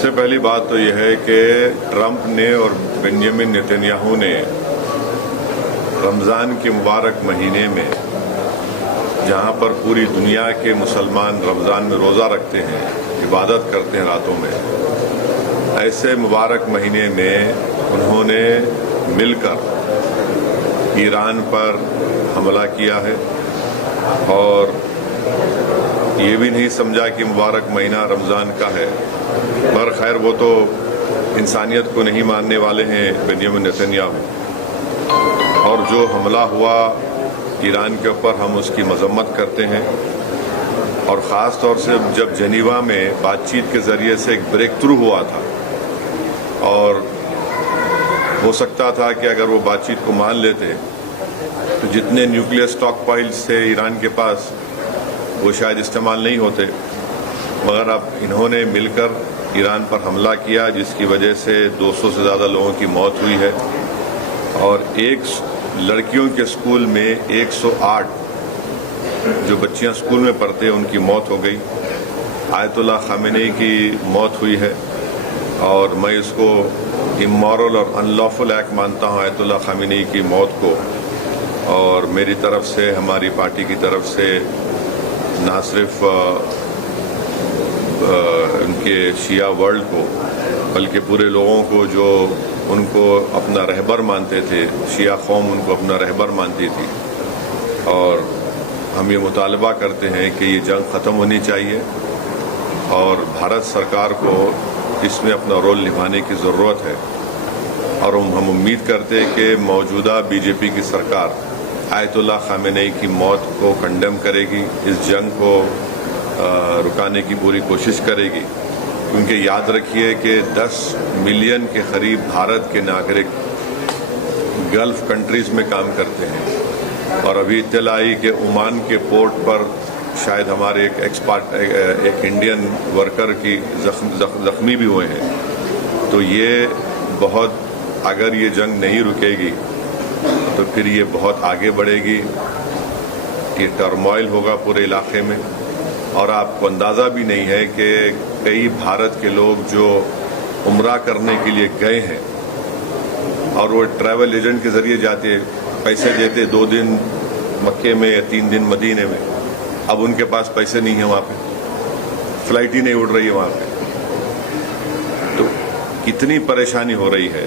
سے پہلی بات تو یہ ہے کہ ٹرمپ نے اور بنجامن نیتنیاہو نے رمضان کے مبارک مہینے میں جہاں پر پوری دنیا کے مسلمان رمضان میں روزہ رکھتے ہیں، عبادت کرتے ہیں راتوں میں، ایسے مبارک مہینے میں انہوں نے مل کر ایران پر حملہ کیا ہے اور یہ بھی نہیں سمجھا کہ مبارک مہینہ رمضان کا ہے۔ پر خیر وہ تو انسانیت کو نہیں ماننے والے ہیں بنجامن نیتنیاہو، اور جو حملہ ہوا ایران کے اوپر ہم اس کی مذمت کرتے ہیں، اور خاص طور سے جب جنیوا میں بات چیت کے ذریعے سے ایک بریک تھرو ہوا تھا، اور ہو سکتا تھا کہ اگر وہ بات چیت کو مان لیتے تو جتنے نیوکلیئر سٹاک پائلز تھے ایران کے پاس وہ شاید استعمال نہیں ہوتے، مگر اب انہوں نے مل کر ایران پر حملہ کیا جس کی وجہ سے 200 سے زیادہ لوگوں کی موت ہوئی ہے، اور لڑکیوں کے اسکول میں 108 جو بچیاں اسکول میں پڑھتے ان کی موت ہو گئی۔ آیت اللہ خامنئی کی موت ہوئی ہے، اور میں اس کو امورل اور ان لافل ایکٹ مانتا ہوں آیت اللہ خامنئی کی موت کو، اور میری طرف سے، ہماری پارٹی کی طرف سے نہ صرف ان کے شیعہ ورلڈ کو بلکہ پورے لوگوں کو جو ان کو اپنا رہبر مانتے تھے، شیعہ قوم ان کو اپنا رہبر مانتی تھی، اور ہم یہ مطالبہ کرتے ہیں کہ یہ جنگ ختم ہونی چاہیے، اور بھارت سرکار کو اس میں اپنا رول نبھانے کی ضرورت ہے، اور ہم امید کرتے ہیں کہ موجودہ بی جے پی کی سرکار آیت اللہ خامنئی کی موت کو کنڈیم کرے گی، اس جنگ کو رکانے کی پوری کوشش کرے گی، کیونکہ یاد رکھیے کہ 10 ملین کے قریب بھارت کے ناگرک گلف کنٹریز میں کام کرتے ہیں، اور ابھی اطلاع آئی کہ عمان کے پورٹ پر شاید ہمارے ایک انڈین ورکر کی زخمی بھی ہوئے ہیں۔ تو یہ اگر یہ جنگ نہیں رکے گی تو پھر یہ بہت آگے بڑھے گی، یہ ٹرموائل ہوگا پورے علاقے میں، اور آپ کو اندازہ بھی نہیں ہے کہ کئی بھارت کے لوگ جو عمرہ کرنے کے لیے گئے ہیں اور وہ ٹریول ایجنٹ کے ذریعے جاتے، پیسے دیتے 2 دن مکے میں یا 3 دن مدینے میں، اب ان کے پاس پیسے نہیں ہیں، وہاں پہ فلائٹ ہی نہیں اڑ رہی ہے وہاں پہ، تو کتنی پریشانی ہو رہی ہے۔